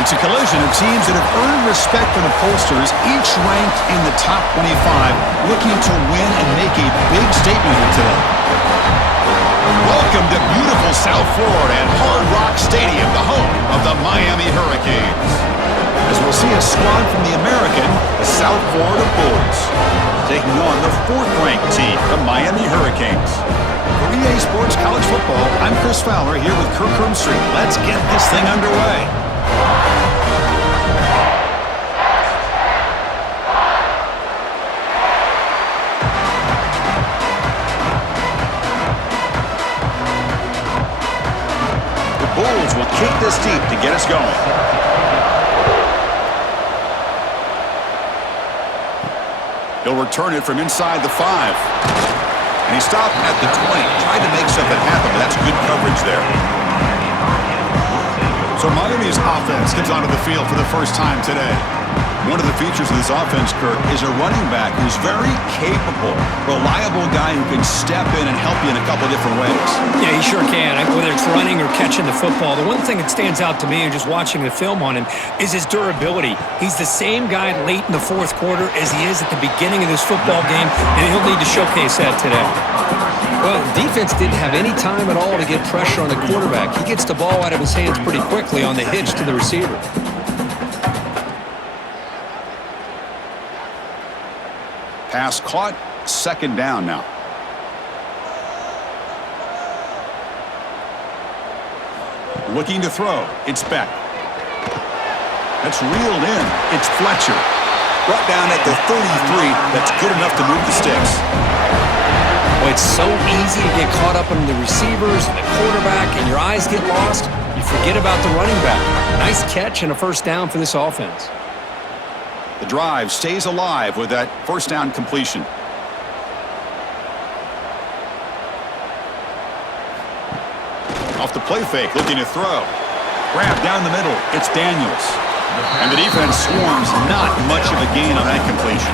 It's a collision of teams that have earned respect from the pollsters, each ranked in the top 25, looking to win and make a big statement here today. Welcome to beautiful South Florida at Hard Rock Stadium, the home of the Miami Hurricanes. As we'll see a squad from the American, the South Florida Bulls, taking on the fourth-ranked team, the Miami Hurricanes. For EA Sports College Football, I'm Chris Fowler here with Kirk Street. Let's get this thing underway. The Bulls will kick this deep to get us going. He'll return it from inside the 5. And he stopped at the 20. Tried to make something happen, but that's good coverage there. So Miami's offense gets onto the field for the first time today. One of the features of this offense, Kirk, is a running back who's very capable, reliable guy who can step in and help you in a couple of different ways. Yeah, he sure can, whether it's running or catching the football. The one thing that stands out to me and just watching the film on him is his durability. He's the same guy late in the fourth quarter as he is at the beginning of this football game, and he'll need to showcase that today. Well, the defense didn't have any time at all to get pressure on the quarterback. He gets the ball out of his hands pretty quickly on the hitch to the receiver. Pass caught, second down now. Looking to throw, it's Beck. That's reeled in, it's Fletcher. Brought down at the 33, that's good enough to move the sticks. Well, it's so easy to get caught up in the receivers and the quarterback, and your eyes get lost. You forget about the running back. Nice catch and a first down for this offense. The drive stays alive with that first down completion. Off the play fake, looking to throw. Grab down the middle, it's Daniels. And the defense swarms, not much of a gain on that completion.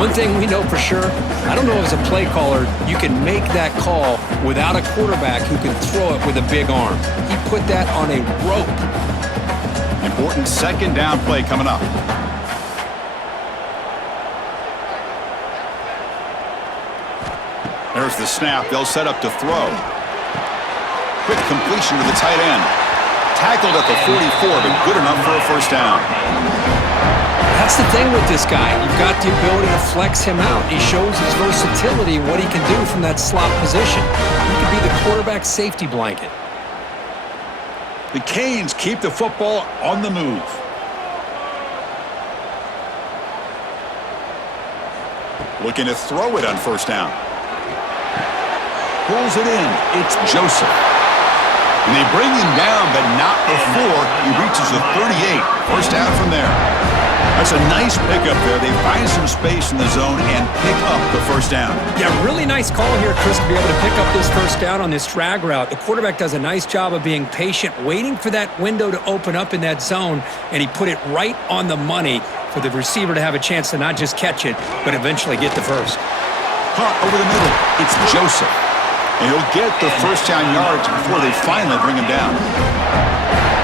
One thing we know for sure, I don't know as a play caller, you can make that call without a quarterback who can throw it with a big arm. He put that on a rope. Important second down play coming up. There's the snap. They'll set up to throw. Quick completion to the tight end. Tackled at the 44, but good enough for a first down. That's the thing with this guy. You've got the ability to flex him out. He shows his versatility and what he can do from that slot position. He could be the quarterback safety blanket. The Canes keep the football on the move. Looking to throw it on first down. Pulls it in. It's Joseph. And they bring him down, but not before he reaches the 38. First down from there. That's a nice pickup there. They find some space in the zone and pick up the first down. Yeah, really nice call here, Chris, to be able to pick up this first down on this drag route. The quarterback does a nice job of being patient, waiting for that window to open up in that zone, and he put it right on the money for the receiver to have a chance to not just catch it, but eventually get the first. Caught over the middle. It's Joseph. And he'll get the first down yards before they finally bring him down.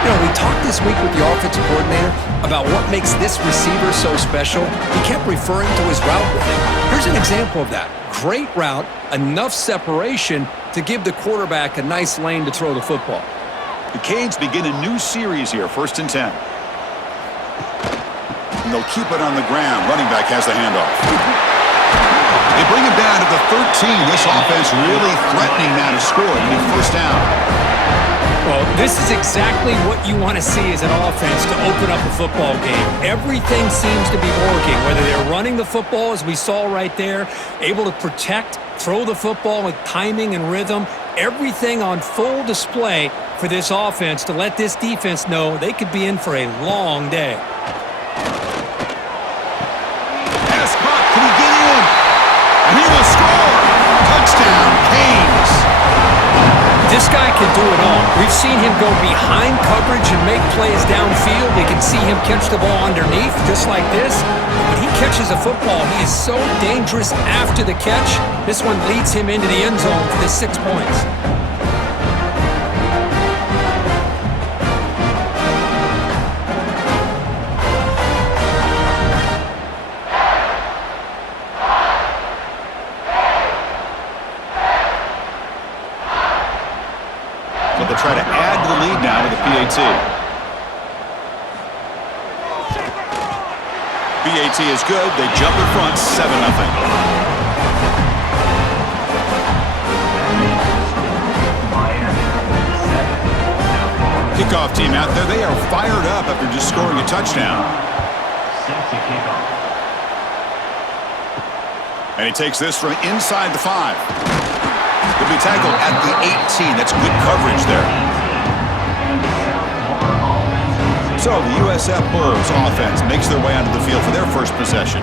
You know, we talked this week with the offensive coordinator about what makes this receiver so special. He kept referring to his route with him. Here's an example of that. Great route, enough separation to give the quarterback a nice lane to throw the football. The Canes begin a new series here, 1st and 10. And they'll keep it on the ground. Running back has the handoff. They bring him down to the 13. This offense really threatening now to score. New first down. Well, this is exactly what you want to see as an offense to open up a football game. Everything seems to be working, whether they're running the football, as we saw right there, able to protect, throw the football with timing and rhythm, everything on full display for this offense to let this defense know they could be in for a long day. Pass caught. Can he get in? And he will score. Touchdown, Canes. This guy can do it all. We've seen him go behind coverage and make plays downfield. We can see him catch the ball underneath, just like this. When he catches a football, he is so dangerous after the catch. This one leads him into the end zone for the 6 points. PAT. PAT is good. They jump in front, 7-0. Kickoff team out there. They are fired up after just scoring a touchdown. And he takes this from inside the 5. He'll be tackled at the 18. That's good coverage there. So the USF Bulls offense makes their way onto the field for their first possession.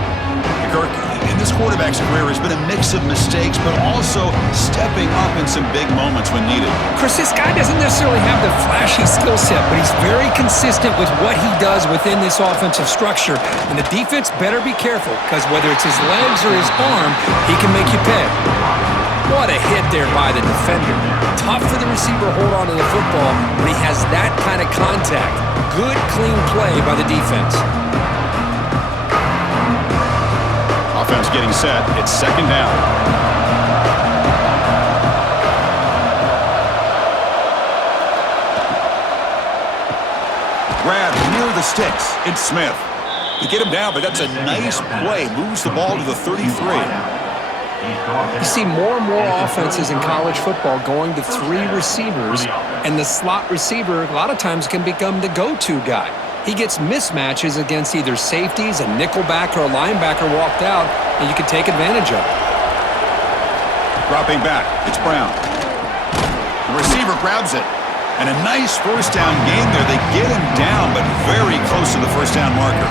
Kirk, in this quarterback's career has been a mix of mistakes, but also stepping up in some big moments when needed. Chris, this guy doesn't necessarily have the flashy skill set, but he's very consistent with what he does within this offensive structure. And the defense better be careful, because whether it's his legs or his arm, he can make you pay. What a hit there by the defender. Tough for the receiver to hold on to the football when he has that kind of contact. Good, clean play by the defense. Offense getting set. It's second down. Grab near the sticks. It's Smith. They get him down, but that's a nice play. Moves the ball to the 33. You see more and more offenses in college football going to 3 receivers, and the slot receiver a lot of times can become the go-to guy. He gets mismatches against either safeties, a nickelback, or a linebacker walked out, and you can take advantage of it. Dropping back, it's Brown. The receiver grabs it, and a nice first down gain there. They get him down, but very close to the first down marker.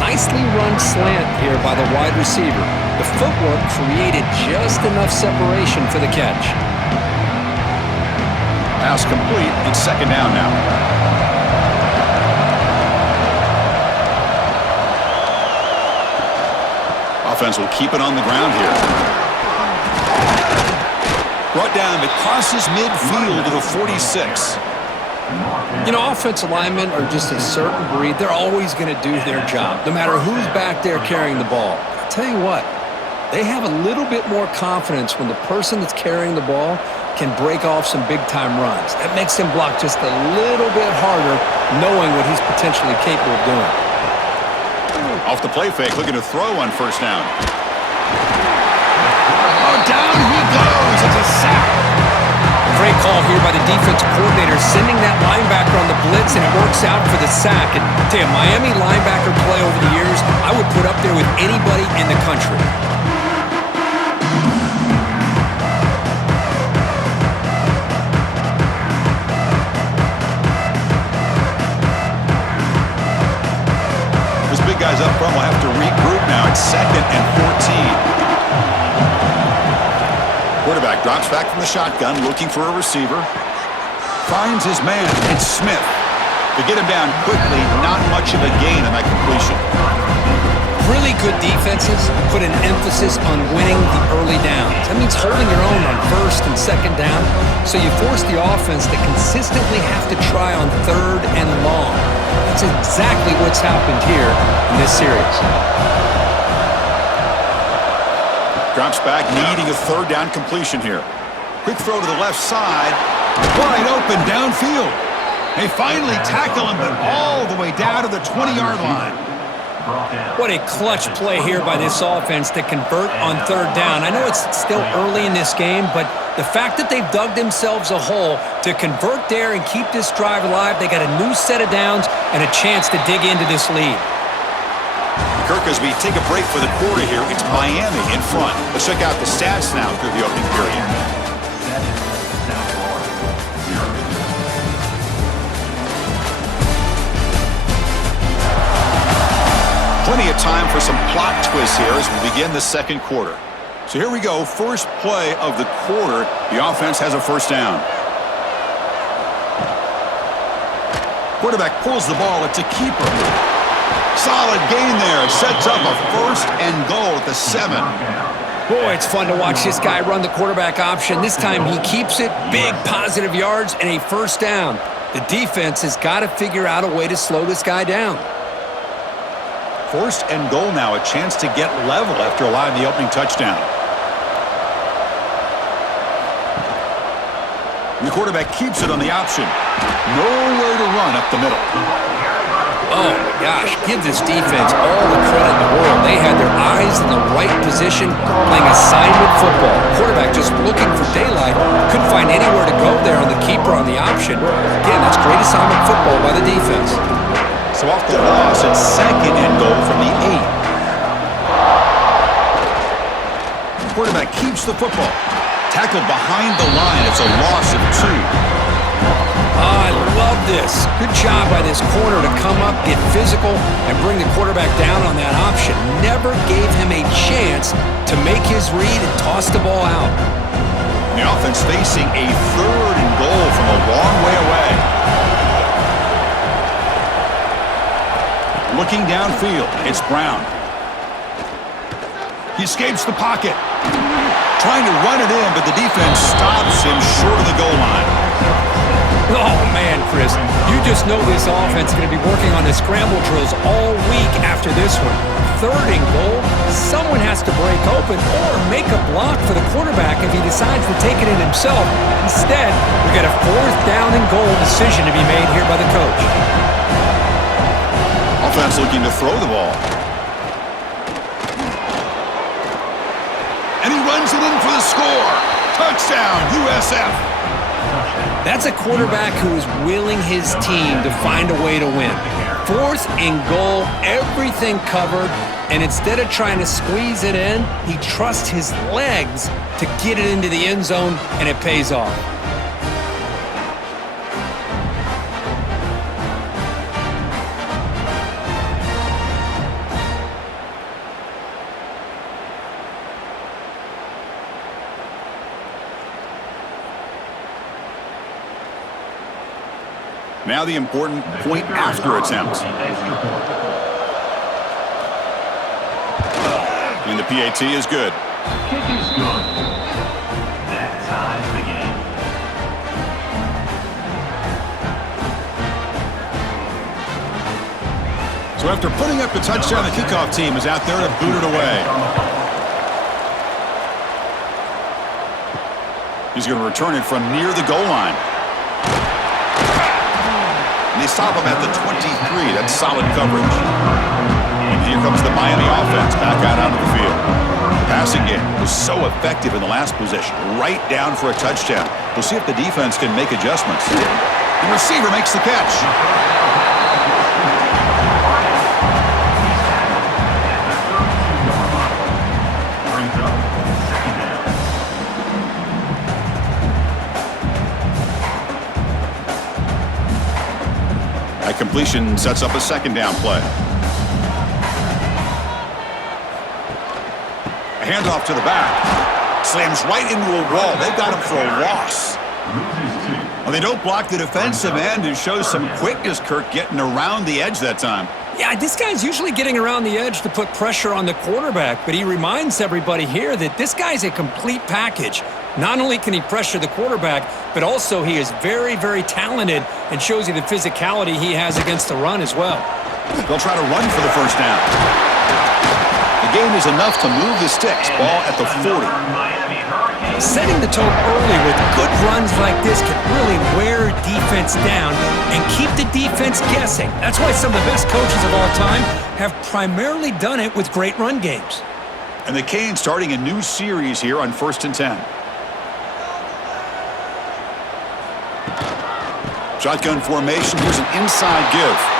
Nicely run slant here by the wide receiver. The footwork created just enough separation for the catch. Pass complete. It's second down now. Offense will keep it on the ground here. Brought down. It crosses midfield to the 46. You know, offensive linemen are just a certain breed. They're always going to do their job, no matter who's back there carrying the ball. I'll tell you what, they have a little bit more confidence when the person that's carrying the ball can break off some big-time runs. That makes him block just a little bit harder, knowing what he's potentially capable of doing. Off the play fake, looking to throw on first down. Oh, down he goes. It's a sack. Great call here by the defensive coordinator, sending that linebacker on the blitz, and it works out for the sack. And tell you, Miami linebacker play over the years, I would put up there with anybody in the country. Those big guys up front will have to regroup now. It's second and 14. Quarterback drops back from the shotgun, looking for a receiver. Finds his man. It's Smith. To get him down quickly, not much of a gain on that completion. Really good defenses put an emphasis on winning the early downs. That means holding your own on first and second down, so you force the offense to consistently have to try on third and long. That's exactly what's happened here in this series. Drops back, needing a third down completion here. Quick throw to the left side. Wide open downfield. They finally tackle him, but all the way down to the 20-yard line. What a clutch play here by this offense to convert on third down. I know it's still early in this game, but the fact that they've dug themselves a hole to convert there and keep this drive alive, they got a new set of downs and a chance to dig into this lead. Kirk, as we take a break for the quarter here, it's Miami in front. Let's check out the stats now through the opening period. Plenty of time for some plot twists here as we begin the second quarter. So here we go, first play of the quarter. The offense has a first down. Quarterback pulls the ball. It's a keeper. Solid gain there. Sets up a first and goal at the 7. Boy, it's fun to watch this guy run the quarterback option. This time he keeps it, big positive yards, and a first down. The defense has got to figure out a way to slow this guy down. First and goal now, a chance to get level after allowing the opening touchdown. And the quarterback keeps it on the option. Nowhere to run up the middle. Oh, my gosh, give this defense all the credit in the world. They had their eyes in the right position, playing assignment football. Quarterback just looking for daylight, couldn't find anywhere to go there on the keeper on the option. Again, that's great assignment football by the defense. So off the loss, it's 2nd and goal from the 8. Quarterback keeps the football. Tackled behind the line. It's a loss of 2. I love this. Good job by this corner to come up, get physical, and bring the quarterback down on that option. Never gave him a chance to make his read and toss the ball out. The offense facing a 3rd and goal from a long way away. Looking downfield, it's Brown. He escapes the pocket. Trying to run it in, but the defense stops him short of the goal line. Oh, man, Chris, you just know this offense is going to be working on the scramble drills all week after this one. 3rd and goal, someone has to break open or make a block for the quarterback if he decides to take it in himself. Instead, we got a 4th down and goal decision to be made here by the coach. Offense looking to throw the ball. And he runs it in for the score. Touchdown, USF. That's a quarterback who is willing his team to find a way to win. 4th and goal, everything covered, and instead of trying to squeeze it in, he trusts his legs to get it into the end zone, and it pays off. Now the important point after attempt. And the PAT is good. Kick is good. That ties the game. So after putting up the touchdown, the kickoff team is out there to boot it away. He's going to return it from near the goal line. And they stop him at the 23. That's solid coverage. And here comes the Miami offense back out onto the field. The passing game was so effective in the last possession, right down for a touchdown. We'll see if the defense can make adjustments. The receiver makes the catch. That completion sets up a 2nd down play. A handoff to the back. Slams right into a wall. They've got him for a loss. Well, they don't block the defensive end, who shows some quickness, Kirk, getting around the edge that time. Yeah, this guy's usually getting around the edge to put pressure on the quarterback, but he reminds everybody here that this guy's a complete package. Not only can he pressure the quarterback, but also he is very, very talented and shows you the physicality he has against the run as well. They'll try to run for the 1st down. The gain is enough to move the sticks. Ball at the 40. Setting the tone early with good runs like this can really wear defense down and keep the defense guessing. That's why some of the best coaches of all time have primarily done it with great run games. And the Canes starting a new series here on 1st and 10. Shotgun formation. Here's an inside give.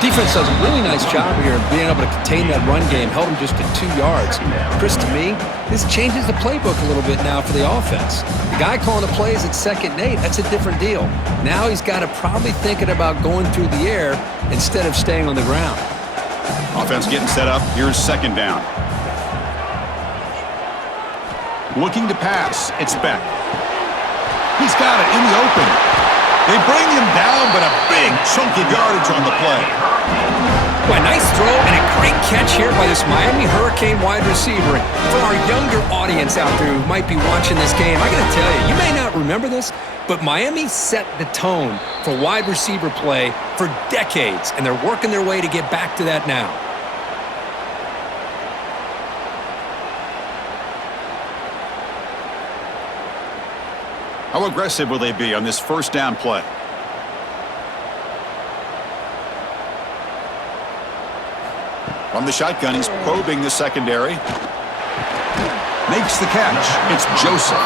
Defense does a really nice job here of being able to contain that run game, held him just to 2 yards. Chris, to me, this changes the playbook a little bit now for the offense. The guy calling the plays at 2nd and 8, that's a different deal. Now he's got to probably thinking about going through the air instead of staying on the ground. Offense getting set up. Here's 2nd down. Looking to pass. It's Beck. He's got it in the open. They bring him down, but a big chunky yardage on the play. Well, a nice throw and a great catch here by this Miami Hurricane wide receiver. For our younger audience out there who might be watching this game, I got to tell you, you may not remember this, but Miami set the tone for wide receiver play for decades, and they're working their way to get back to that now. How aggressive will they be on this 1st down play? From the shotgun, he's probing the secondary. Makes the catch. It's Joseph.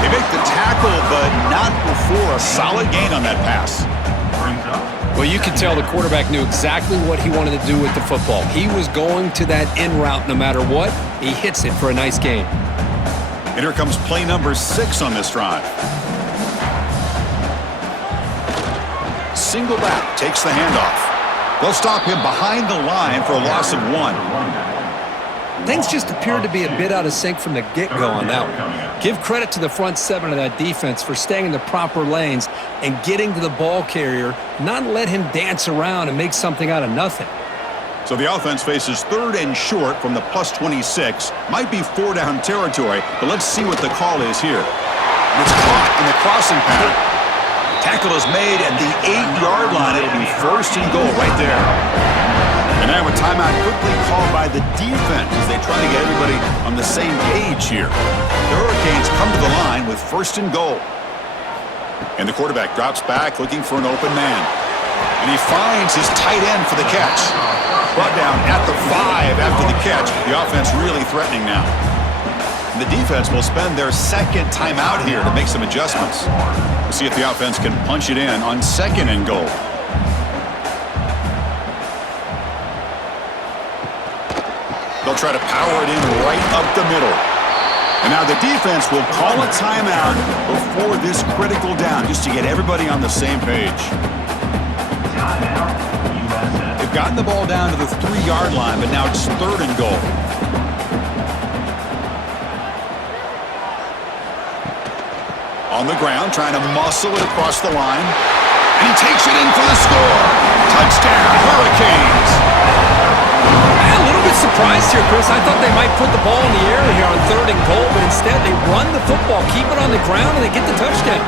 They make the tackle, but not before a solid gain on that pass. Well, you could tell the quarterback knew exactly what he wanted to do with the football. He was going to that in route no matter what. He hits it for a nice gain. And here comes play number 6 on this drive. Single back takes the handoff. They'll stop him behind the line for a loss of 1. Things just appeared to be a bit out of sync from the get-go on that one. Give credit to the front 7 of that defense for staying in the proper lanes and getting to the ball carrier, not let him dance around and make something out of nothing. So the offense faces 3rd and short from the plus 26. Might be 4-down territory, but let's see what the call is here. It's caught in the crossing pattern. Tackle is made at the 8-yard line. It'll be 1st and goal right there. And now a timeout quickly called by the defense as they try to get everybody on the same page here. The Hurricanes come to the line with 1st and goal. And the quarterback drops back looking for an open man. And he finds his tight end for the catch. Brought down at the 5 after the catch. The offense really threatening now. And the defense will spend their 2nd timeout here to make some adjustments. We'll see if the offense can punch it in on 2nd and goal. They'll try to power it in right up the middle. And now the defense will call a timeout before this critical down, just to get everybody on the same page. They've gotten the ball down to the 3-yard line, but now it's 3rd and goal. On the ground, trying to muscle it across the line. And he takes it in for the score. Touchdown, Hurricanes. A little bit surprised here, Chris. I thought they might put the ball in the air here on 3rd and goal, but instead they run the football, keep it on the ground, and they get the touchdown.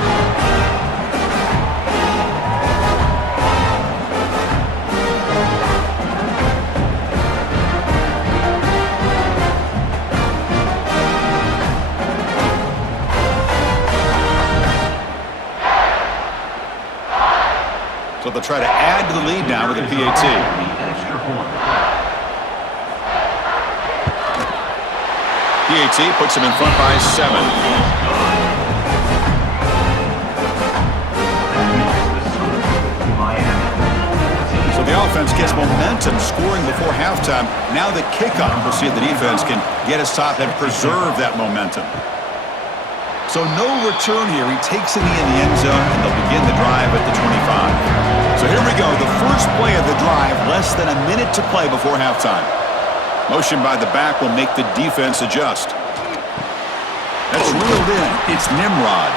So they'll try to add to the lead now with a PAT. PAT puts him in front by 7. So the offense gets momentum scoring before halftime. Now the kickoff. We'll see if the defense can get a stop and preserve that momentum. So no return here. He takes it in the end zone, and they'll begin the drive at the 25. So here we go. The first play of the drive, less than a minute to play before halftime. Motion by the back will make the defense adjust. That's reeled in. It's Nimrod.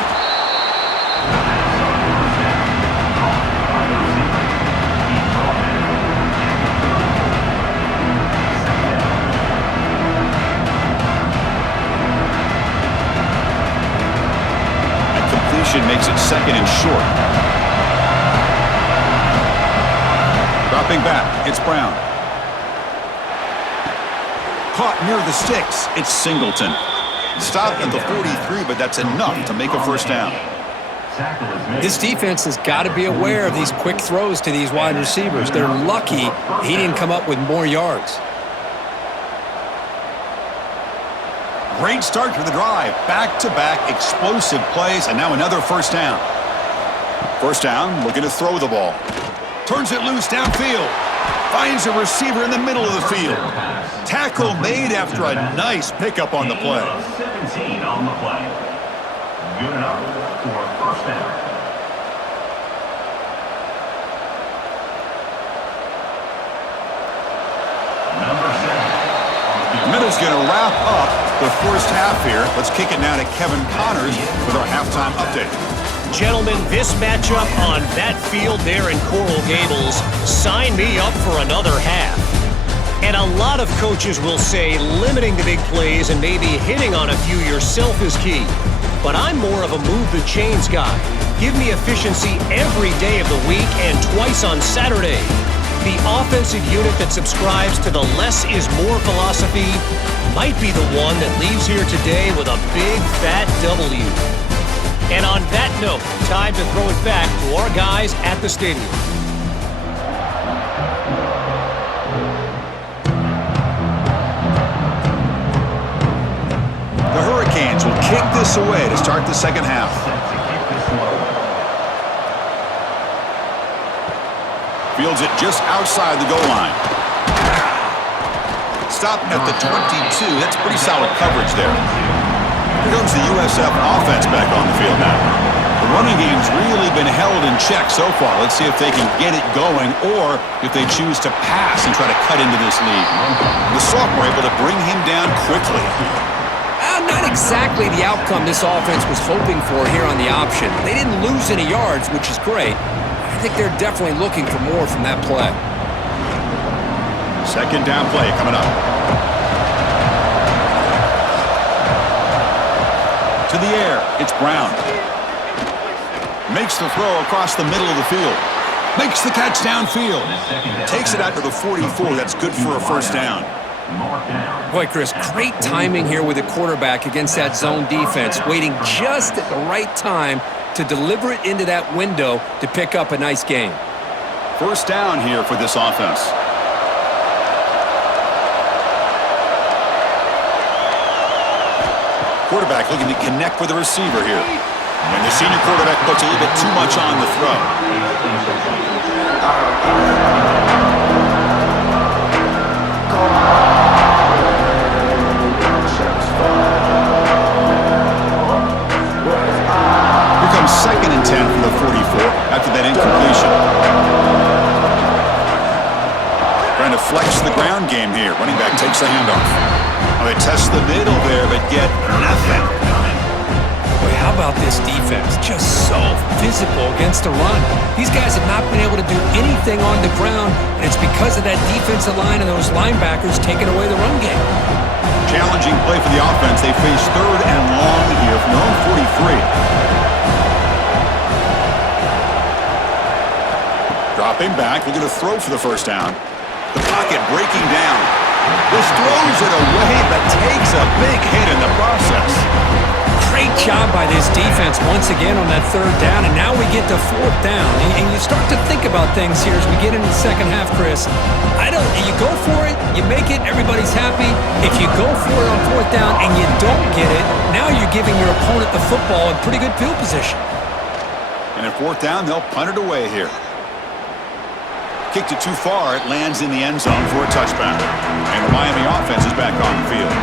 That completion makes it 2nd and short. Dropping back, it's Brown. Caught near the sticks. It's Singleton. Stopped at the 43, but that's enough to make a 1st down. This defense has got to be aware of these quick throws to these wide receivers. They're lucky he didn't come up with more yards. Great start to the drive. Back-to-back explosive plays, and now another 1st down. 1st down, looking to throw the ball. Turns it loose downfield. Finds a receiver in the middle of the field. Tackle made after a nice pickup on the play. 17 on the play. Good enough for a 1st down. Number 7. Middle's going to wrap up the first half here. Let's kick it now to Kevin Connors with our halftime update. Gentlemen, this matchup on that field there in Coral Gables, sign me up for another half. And a lot of coaches will say limiting the big plays and maybe hitting on a few yourself is key. But I'm more of a move the chains guy. Give me efficiency every day of the week and twice on Saturday. The offensive unit that subscribes to the less is more philosophy might be the one that leaves here today with a big fat W. And on that note, time to throw it back to our guys at the stadium. this away to start the second half. Fields it just outside the goal line. Stopped at the 22. That's pretty solid coverage there. Here comes the USF offense back on the field now. The running game's really been held in check so far. Let's see if they can get it going or if they choose to pass and try to cut into this lead. The sophomore able to bring him down quickly. Not exactly the outcome this offense was hoping for here on the option. They didn't lose any yards, which is great. I think they're definitely looking for more from that play. Second down play coming up. To the air, it's Brown. Makes the throw across the middle of the field. Makes the catch downfield. Takes it out to the 44. That's good for a first down. Boy, Chris, great timing here with the quarterback against that zone defense, waiting just at the right time to deliver it into that window to pick up a nice gain. First down here for this offense. Quarterback looking to connect with the receiver here. And the senior quarterback puts a little bit too much on the throw. Here comes 2nd and 10 from the 44 after that incompletion. Trying to flex the ground game here. Running back takes the handoff. Well, they test the middle there, but get nothing. Boy, how about this defense? Just so physical against the run. These guys have not been able to do anything on the ground, and it's because of that defensive line and those linebackers taking away the run game. Challenging play for the offense. They face 3rd and long here from their own 43. Dropping back, looking to throw for the first down. The pocket breaking down. This throws it away, but takes a big hit in the process. Great job by this defense once again on that 3rd down, and now we get to 4th down. And you start to think about things here as we get into the second half, Chris. You go for it, you make it, everybody's happy. If you go for it on 4th down and you don't get it, now you're giving your opponent the football in pretty good field position. And at 4th down, they'll punt it away here. Kicked it too far, it lands in the end zone for a touchback. And the Miami offense is back on the field.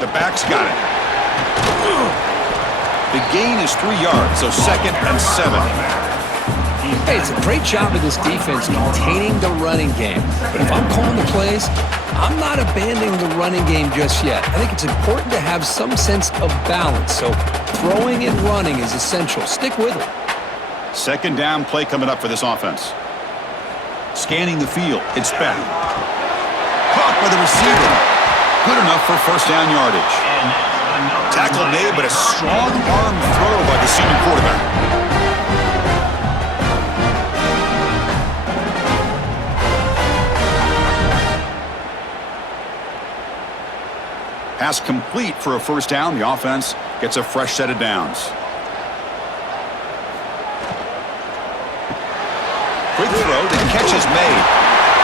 The back's got it. The gain is 3 yards, so 2nd and 7. Hey, it's a great job of this defense containing the running game. But if I'm calling the plays, I'm not abandoning the running game just yet. I think it's important to have some sense of balance. So throwing and running is essential. Stick with it. Second down play coming up for this offense. Scanning the field. It's back. Caught by the receiver. Good enough for first down yardage. Tackle made, but a strong arm throw by the senior quarterback. Pass complete for a first down. The offense gets a fresh set of downs. Quick throw. The catch is made.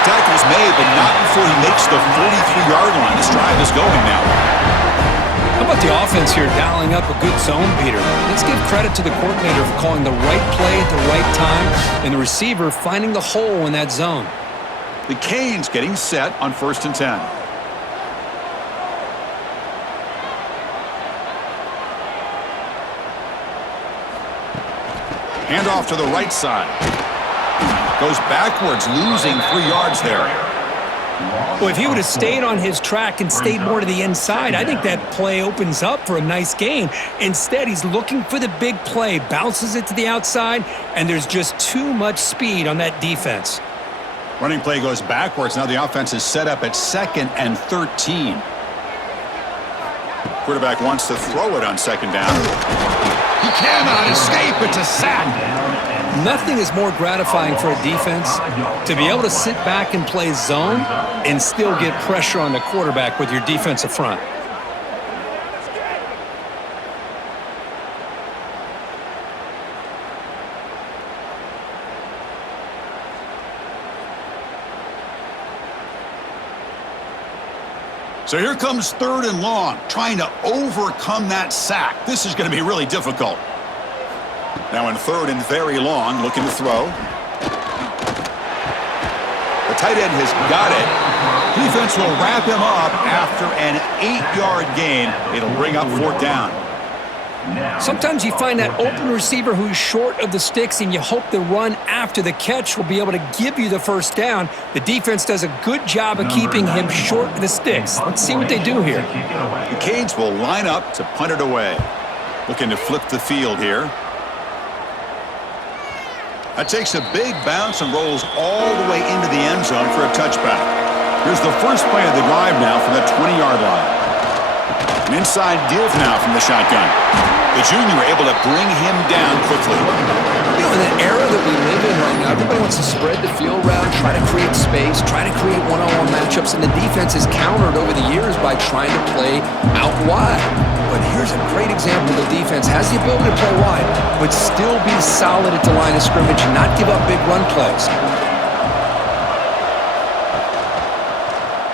Tackle's made, but not before he makes the 43-yard line. This drive is going now. How about the offense here dialing up a good zone beater? Let's give credit to the coordinator for calling the right play at the right time and the receiver finding the hole in that zone. The Canes getting set on 1st and 10. Handoff to the right side. Goes backwards, losing 3 yards there. Well, if he would have stayed on his track and stayed more to the inside, I think that play opens up for a nice gain. Instead, he's looking for the big play, bounces it to the outside, and there's just too much speed on that defense. Running play goes backwards. Now the offense is set up at 2nd and 13. Quarterback wants to throw it on 2nd down. He cannot escape. It's a sack. Nothing is more gratifying for a defense to be able to sit back and play zone and still get pressure on the quarterback with your defensive front. So here comes 3rd and long, trying to overcome that sack. This is going to be really difficult. Now in 3rd and very long, looking to throw. The tight end has got it. Defense will wrap him up after an 8-yard gain. It'll bring up 4th down. Sometimes you find that open receiver who's short of the sticks, and you hope the run after the catch will be able to give you the 1st down. The defense does a good job of keeping him short of the sticks. Let's see what they do here. The Canes will line up to punt it away. Looking to flip the field here. That takes a big bounce and rolls all the way into the end zone for a touchback. Here's the first play of the drive now from the 20-yard line. An inside div now from the shotgun. The junior able to bring him down quickly. You know, in that era that we live in right now, everybody wants to spread the field around, try to create space, try to create one-on-one matchups, and the defense has countered over the years by trying to play out wide. But here's a great example. The defense has the ability to play wide, but still be solid at the line of scrimmage and not give up big run plays.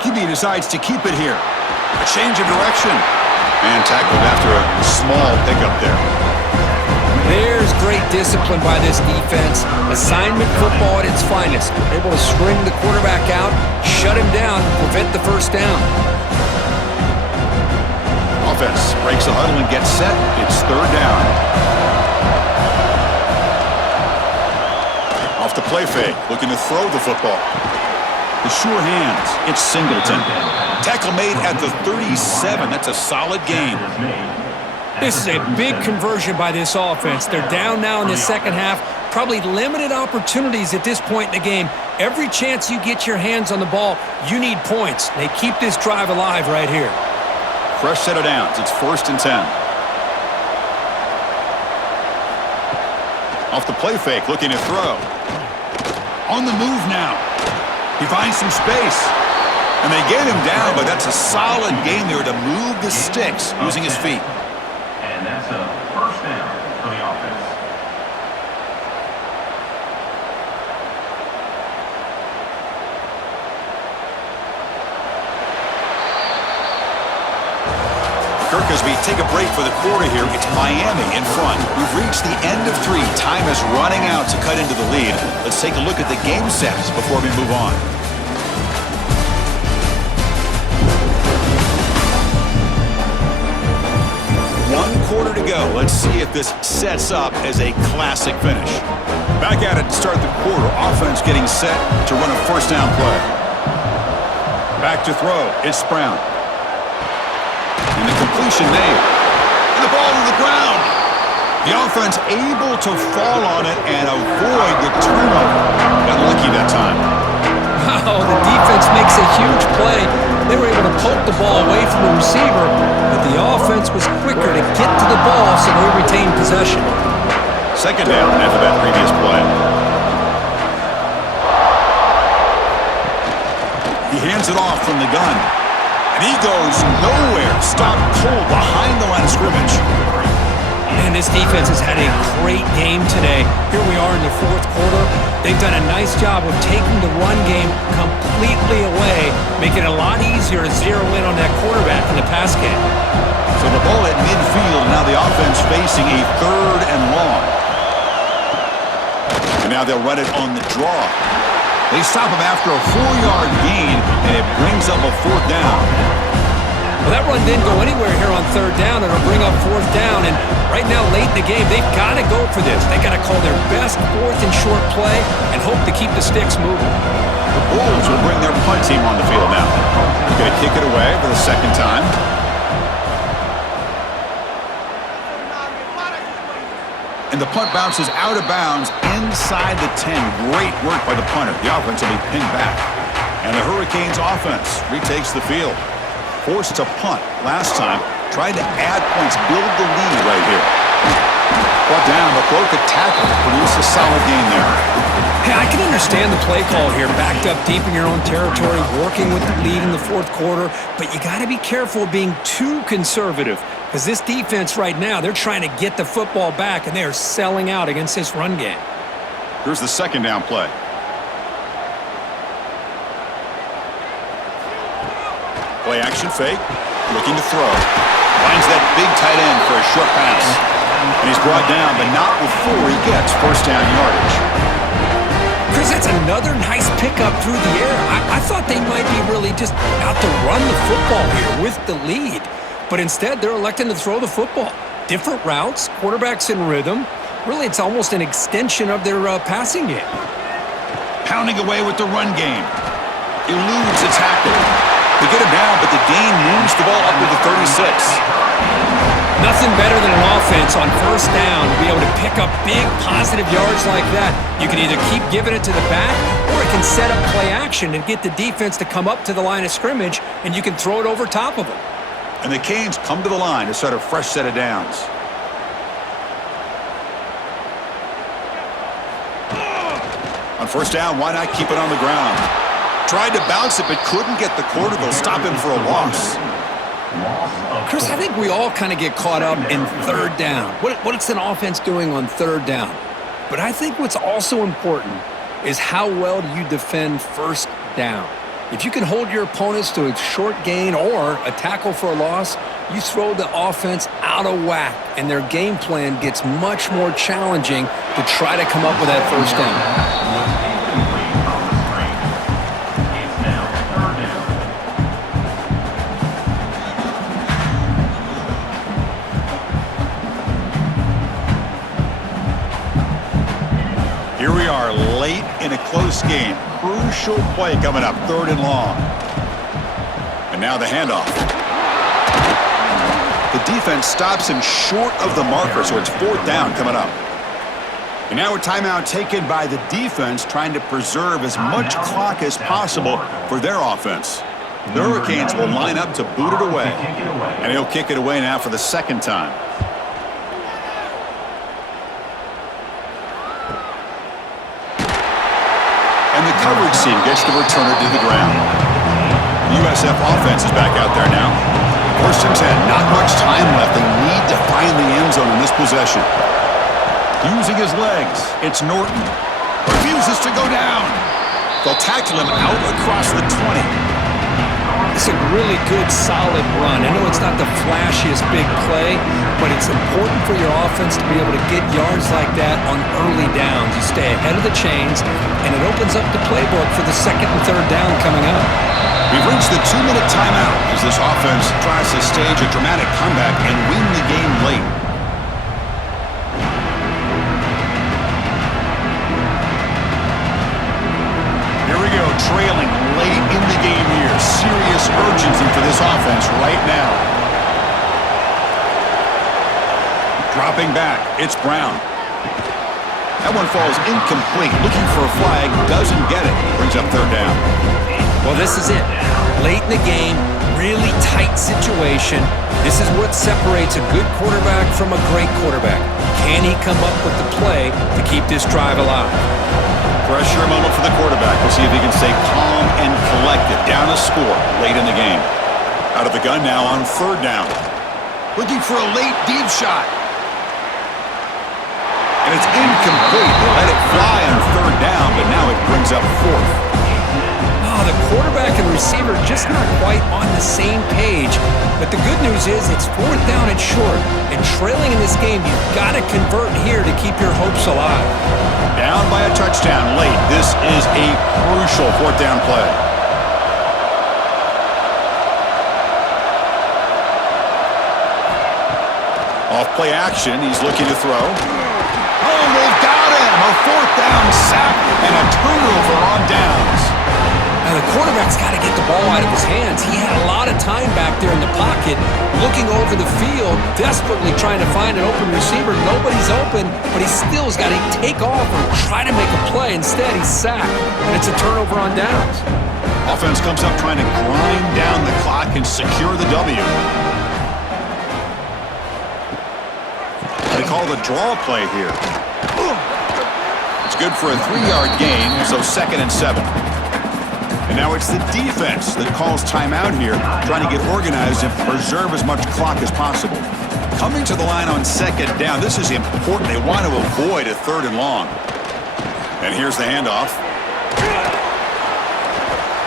QB decides to keep it here. A change of direction. And tackled after a small pickup there. There's great discipline by this defense. Assignment football at its finest. They're able to string the quarterback out, shut him down, prevent the 1st down. Offense breaks the huddle and gets set. It's 3rd down. Off the play fake, looking to throw the football. The sure hands. It's Singleton. Tackle made at the 37. That's a solid gain. This is a big conversion by this offense. They're down now in the 2nd half. Probably limited opportunities at this point in the game. Every chance you get your hands on the ball, you need points. They keep this drive alive right here. Fresh set of downs. It's 1st and 10. Off the play fake, looking to throw. On the move now. He finds some space. And they get him down, but that's a solid gain there to move the sticks using his feet. And that's a 1st down for the offense. Kirk, as we take a break for the quarter here, it's Miami in front. We've reached the end of 3. Time is running out to cut into the lead. Let's take a look at the game sets before we move on. Quarter to go. Let's see if this sets up as a classic finish. Back at it to start the quarter. Offense getting set to run a 1st down play. Back to throw. It's Brown. And the completion made. And the ball to the ground. The offense able to fall on it and avoid the turnover. Got lucky that time. Wow, the defense makes a huge play. They were able to poke the ball away from the receiver, but the offense was quicker to get to the ball, so they retained possession. 2nd down after that previous play. He hands it off from the gun. And he goes nowhere. Stopped cold behind the line of scrimmage. Man, this defense has had a great game today. Here we are in the 4th quarter. They've done a nice job of taking the run game completely away, making it a lot easier to zero in on that quarterback in the pass game. So the ball at midfield, now the offense facing a 3rd and long. And now they'll run it on the draw. They stop him after a 4-yard gain, and it brings up a 4th down. Well, that run didn't go anywhere here on 3rd down. It'll bring up 4th down, and right now, late in the game, they've got to go for this. They got to call their best 4th and short play and hope to keep the sticks moving. The Bulls will bring their punt team on the field now. They're going to kick it away for the 2nd time. And the punt bounces out of bounds inside the 10. Great work by the punter. The offense will be pinned back. And the Hurricanes offense retakes the field. Forced to punt last time. Tried to add points, build the lead right here. Brought down, but broke a tackle to produce a solid gain there. Hey, I can understand the play call here. Backed up deep in your own territory, working with the lead in the 4th quarter. But you got to be careful of being too conservative. Because this defense right now, they're trying to get the football back, and they are selling out against this run game. Here's the 2nd down play. Play Play action fake. Looking to throw. Finds that big tight end for a short pass. And he's brought down, but not before he gets first down yardage. Chris, that's another nice pickup through the air. I thought they might be really just out to run the football here with the lead. But instead, they're electing to throw the football. Different routes, quarterbacks in rhythm. Really, it's almost an extension of their passing game. Pounding away with the run game. Eludes a tackle. They get him down, but the gain moves the ball up to the 36. Nothing better than an offense on first down to be able to pick up big positive yards like that. You can either keep giving it to the back, or it can set up play action and get the defense to come up to the line of scrimmage, and you can throw it over top of them. And the Canes come to the line to start a fresh set of downs. On first down, why not keep it on the ground? Tried to bounce it, but couldn't get the quarter. They'll stop him for a loss. Chris, I think we all kind of get caught up in third down. What's an offense doing on third down? But I think what's also important is how well do you defend first down. If you can hold your opponents to a short gain or a tackle for a loss, you throw the offense out of whack, and their game plan gets much more challenging to try to come up with that first down. Here we are late in a close game. Crucial play coming up, 3rd and long. And now the handoff. The defense stops him short of the marker, so it's 4th down coming up. And now a timeout taken by the defense, trying to preserve as much clock as possible for their offense. The Hurricanes will line up to boot it away. And he'll kick it away now for the 2nd time. And the coverage team gets the returner to the ground. The USF offense is back out there now. 1st and 10, not much time left. They need to find the end zone in this possession. Using his legs, it's Norton. Refuses to go down. They'll tackle him out across the 20. It's a really good, solid run. I know it's not the flashiest big play, but it's important for your offense to be able to get yards like that on early downs. You stay ahead of the chains, and it opens up the playbook for the 2nd and 3rd down coming up. We've reached the 2-minute timeout as this offense tries to stage a dramatic comeback and win the game late. Here we go, trailing late in the game here. Serious urgency for this offense right now. Dropping back, it's Brown. That one falls incomplete. Looking for a flag, doesn't get it. Brings up 3rd down. Well, this is it. Late in the game, really tight situation. This is what separates a good quarterback from a great quarterback. Can he come up with the play to keep this drive alive? Pressure moment for the quarterback. We'll see if he can stay calm and collected. Down a score late in the game. Out of the gun now on 3rd down. Looking for a late deep shot. And it's incomplete. They let it fly on 3rd down, but now it brings up 4th. Oh, the quarterback and receiver just not quite on the same page. But the good news is it's 4th down and short. And trailing in this game, you've got to convert here to keep your hopes alive. Down by a touchdown late. This is a crucial 4th down play. Off play action, he's looking to throw. Oh, they've got him! A 4th down sack and a turnover on downs. Now the quarterback's got to get the ball out of his hands. He had a lot of time back there in the pocket, looking over the field, desperately trying to find an open receiver. Nobody's open, but he still has got to take off or try to make a play. Instead, he's sacked, and it's a turnover on downs. Offense comes up trying to grind down the clock and secure the W. They call the draw play here. It's good for a 3-yard gain, so 2nd and 7. And now it's the defense that calls timeout here, trying to get organized and preserve as much clock as possible. Coming to the line on 2nd down, this is important. They want to avoid a 3rd and long. And here's the handoff.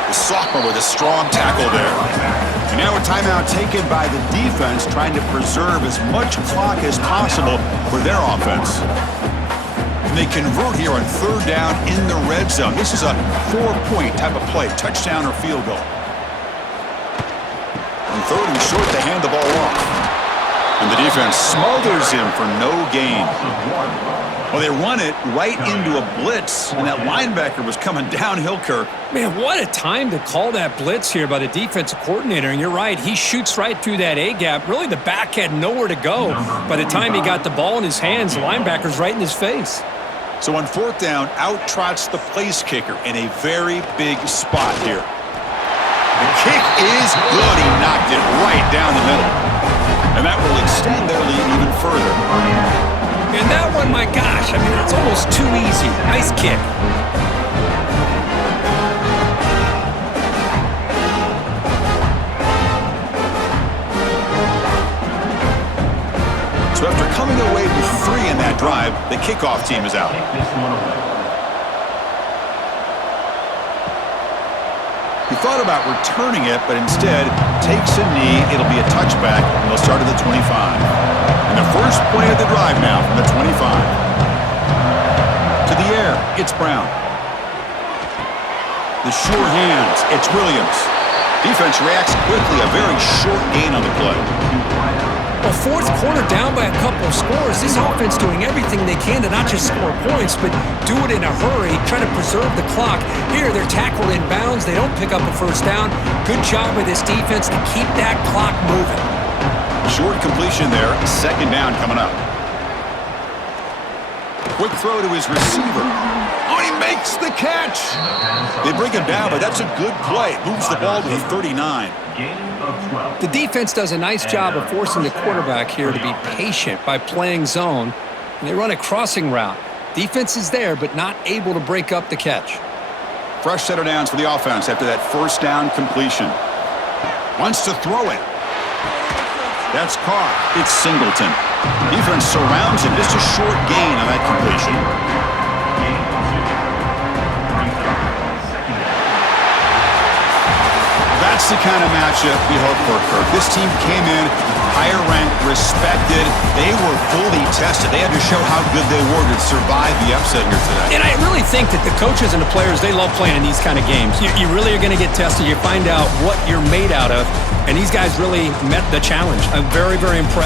The sophomore with a strong tackle there. And now a timeout taken by the defense, trying to preserve as much clock as possible for their offense. And they convert here on third down in the red zone. This is a 4-point type of play, touchdown or field goal. On third and short, they hand the ball off. And the defense smothers him for no gain. Well, they run it right into a blitz, and that linebacker was coming downhill, Kirk. Man, what a time to call that blitz here by the defensive coordinator. And you're right, he shoots right through that A-gap. Really, the back had nowhere to go. By the time he got the ball in his hands, the linebacker's right in his face. So on fourth down, out trots the place kicker in a very big spot here. The kick is good. He knocked it right down the middle. And that will extend their lead even further. And that one, my gosh, I mean, it's almost too easy. Nice kick. So after coming away with 3 in that drive, the kickoff team is out. He thought about returning it, but instead takes a knee. It'll be a touchback, and they'll start at the 25. And the first play of the drive now from the 25. To the air, it's Brown. The sure hands, it's Williams. Defense reacts quickly, a very short gain on the play. A fourth quarter down by a couple of scores. This offense doing everything they can to not just score points, but do it in a hurry, try to preserve the clock. Here, they're tackled in bounds. They don't pick up a first down. Good job by this defense to keep that clock moving. Short completion there, second down coming up. Quick throw to his receiver. Oh, he makes the catch. They bring him down, but that's a good play. Moves the ball to the 39. The defense does a nice job of forcing the quarterback here to be patient by playing zone. And they run a crossing route. Defense is there, but not able to break up the catch. Fresh set of downs for the offense after that first down completion. Wants to throw it. That's Carr. It's Singleton. Defense surrounds him. Just a short gain on that completion. That's the kind of matchup we hope for, Kirk. This team came in higher ranked, respected. They were fully tested. They had to show how good they were to survive the upset here today. And I really think that the coaches and the players, they love playing in these kind of games. You really are going to get tested. You find out what you're made out of. And these guys really met the challenge. I'm very, very impressed.